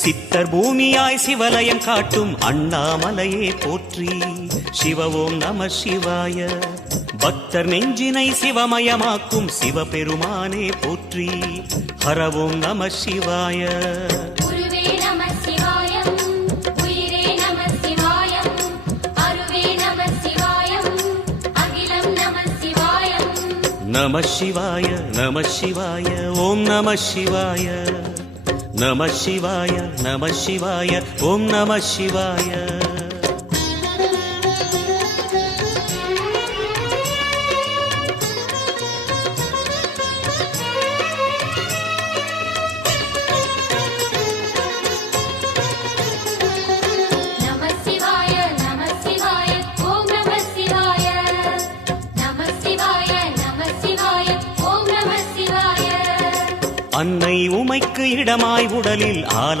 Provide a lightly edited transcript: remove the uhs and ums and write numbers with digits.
சித்தர் பூமியாய் சிவலயம் காட்டும் அண்ணாமலையே போற்றி. சிவ ஓம் நம சிவாய. பக்தர் நெஞ்சினை சிவமயமாக்கும் சிவபெருமானே போற்றி. ஹர ஓம் நம சிவாய. நம சிவாய நம சிவாய ஓம் நம சிவாய. நம சிவாய நம சிவாய ஓம் நம சிவாய. அன்னை உமைக்கு இடமாய் உடலில்